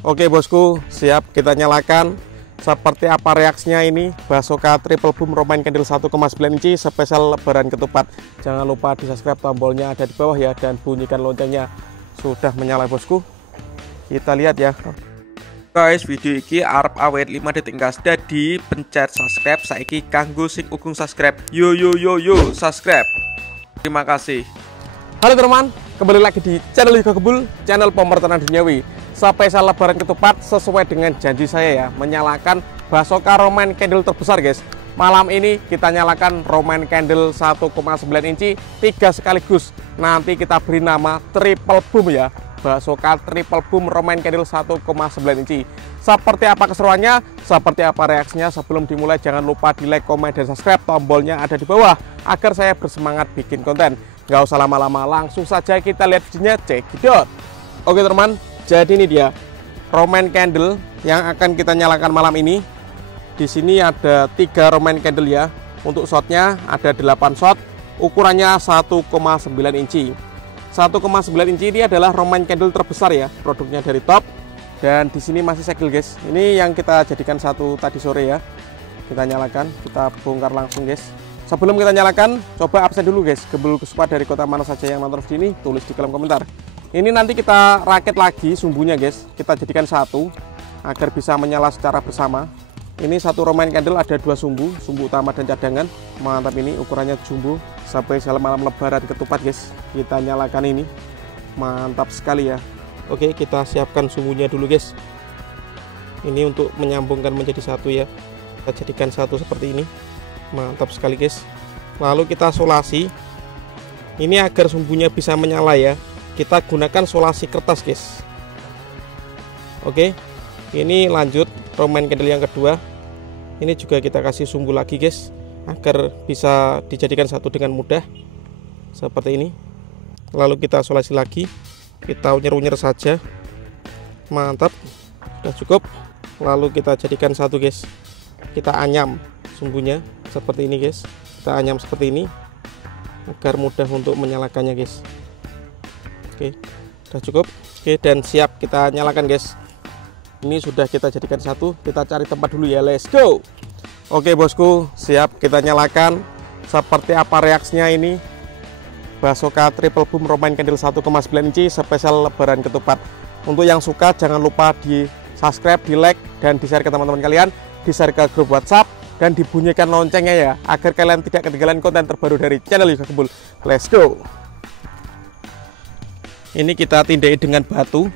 Oke bosku, siap kita nyalakan. Seperti apa reaksinya ini Basoka Triple Boom Romaine Candle 1,9 inci spesial lebaran ketupat. Jangan lupa di subscribe, tombolnya ada di bawah ya, dan bunyikan loncengnya. Sudah menyala bosku. Kita lihat ya guys, video ini arep awet 5 detik gas. Jadi pencet subscribe saiki kanggo sing ugung subscribe. Yo subscribe. Terima kasih. Halo teman, kembali lagi di channel Yoga Kebul, channel pemertanan duniawi. Spesial lebaran ketupat sesuai dengan janji saya ya, menyalakan Basoka Romaine Candle terbesar guys. Malam ini kita nyalakan Romaine Candle 1,9 inci 3 sekaligus. Nanti kita beri nama Triple Boom ya, Basoka Triple Boom Romaine Candle 1,9 inci. Seperti apa keseruannya, seperti apa reaksinya, sebelum dimulai jangan lupa di like, komen, dan subscribe. Tombolnya ada di bawah agar saya bersemangat bikin konten. Gak usah lama-lama, langsung saja kita lihat videonya, cekidot. Oke teman, jadi ini dia Romaine Candle yang akan kita nyalakan malam ini. Di sini ada 3 Romaine Candle ya. Untuk shotnya ada 8 shot, ukurannya 1,9 inci. 1,9 inci ini adalah Romaine Candle terbesar ya, produknya dari top. Dan di sini masih segel guys. Ini yang kita jadikan satu tadi sore ya. Kita nyalakan, kita bongkar langsung guys. Sebelum kita nyalakan, coba absen dulu guys. Gebul kesupa dari kota mana saja yang nonton video ini, tulis di kolom komentar. Ini nanti kita rakit lagi sumbunya guys. Kita jadikan satu agar bisa menyala secara bersama. Ini satu Romaine Candle ada 2 sumbu, sumbu utama dan cadangan. Mantap, ini ukurannya jumbo. Sampai malam lebaran ketupat guys. Kita nyalakan ini. Mantap sekali ya. Oke, kita siapkan sumbunya dulu guys. Ini untuk menyambungkan menjadi satu ya. Kita jadikan satu seperti ini. Mantap sekali guys. Lalu kita solasi. Ini agar sumbunya bisa menyala ya, kita gunakan solasi kertas guys. Oke, ini lanjut Romaine Candle yang kedua. Ini juga kita kasih sumbu lagi guys, agar bisa dijadikan satu dengan mudah seperti ini. Lalu kita solasi lagi, kita unyer-unyer saja. Mantap, sudah cukup. Lalu kita jadikan satu guys. Kita anyam sumbunya seperti ini guys. Kita anyam seperti ini agar mudah untuk menyalakannya guys. Oke, sudah cukup. Oke, dan siap kita nyalakan guys. Ini sudah kita jadikan satu. Kita cari tempat dulu ya, let's go. Oke bosku, siap kita nyalakan. Seperti apa reaksinya ini Basoka Triple Boom Romaine Candle 1,9 inci spesial lebaran ketupat. Untuk yang suka jangan lupa di subscribe, di like, dan di share ke teman-teman kalian, di share ke grup WhatsApp, dan dibunyikan loncengnya ya, agar kalian tidak ketinggalan konten terbaru dari channel Yoga Kebul. Let's go. Ini kita tindai dengan batu.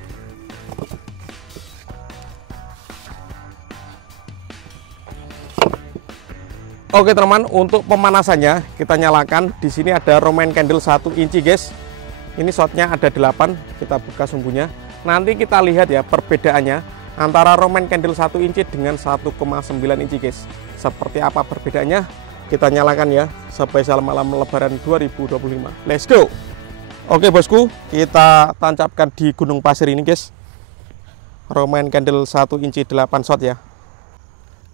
Oke teman, untuk pemanasannya kita nyalakan. Di sini ada Romaine Candle 1 inci guys. Ini shotnya ada 8. Kita buka sumbunya. Nanti kita lihat ya perbedaannya antara Romaine Candle 1 inci dengan 1,9 inci guys. Seperti apa perbedaannya? Kita nyalakan ya. Spesial malam lebaran 2025. Let's go. Oke bosku, kita tancapkan di gunung pasir ini guys. Romaine Candle 1 inci 8 shot ya.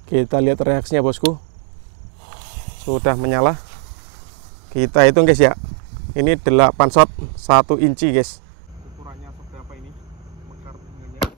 Kita lihat reaksinya bosku. Sudah menyala. Kita hitung guys ya. Ini 8 shot 1 inci guys. Ukurannya seberapa ini? Mekar bunganya.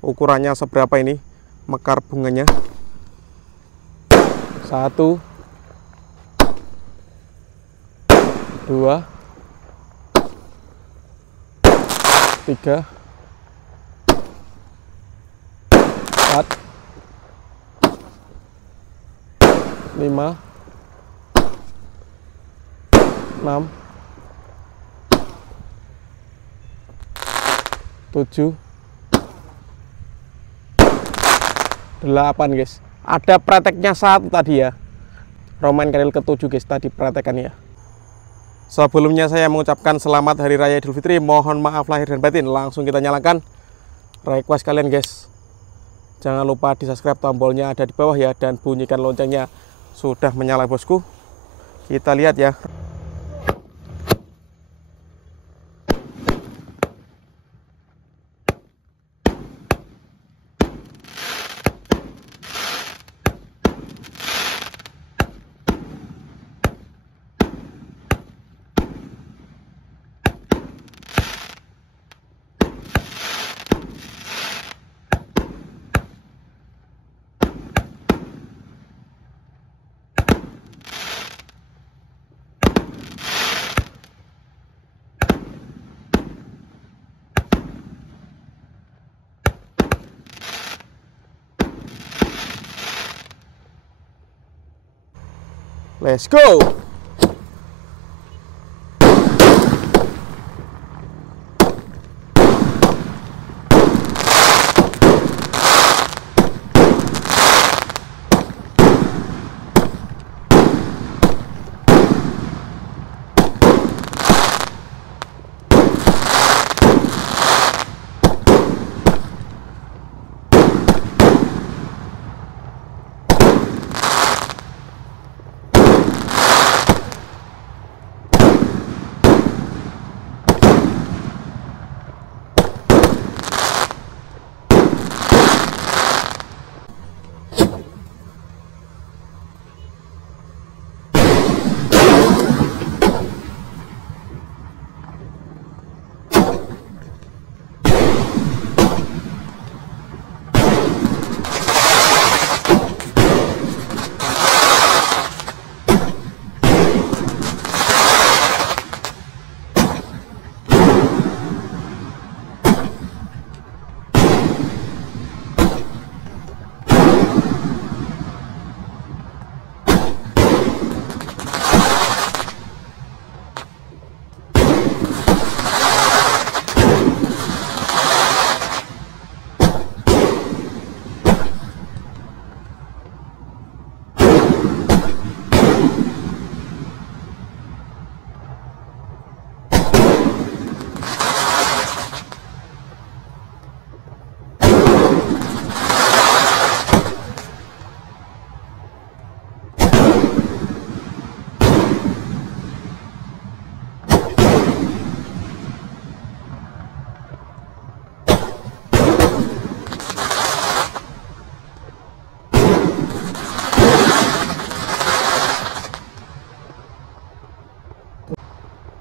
Ukurannya seberapa ini mekar bunganya? 1 2 3 4 5 6 7 8 guys. Ada preteknya 1 tadi ya. Romaine Candle ke-7 guys tadi pretekannya. Sebelumnya saya mengucapkan selamat Hari Raya Idul Fitri. Mohon maaf lahir dan batin. Langsung kita nyalakan request kalian guys. Jangan lupa di subscribe, tombolnya ada di bawah ya, dan bunyikan loncengnya. Sudah menyala bosku. Kita lihat ya. Let's go.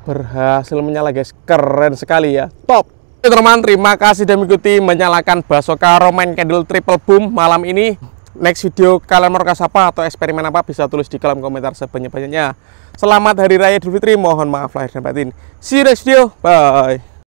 Berhasil menyala guys, keren sekali ya, top. Oke teman-teman, terima kasih sudah mengikuti menyalakan Basoka Romain Candle Triple Boom malam ini. Next video kalian mau rekas apa atau eksperimen apa, bisa tulis di kolom komentar sebanyak-banyaknya. Selamat Hari Raya Idul Fitri, mohon maaf lahir dan batin. See you next video, bye.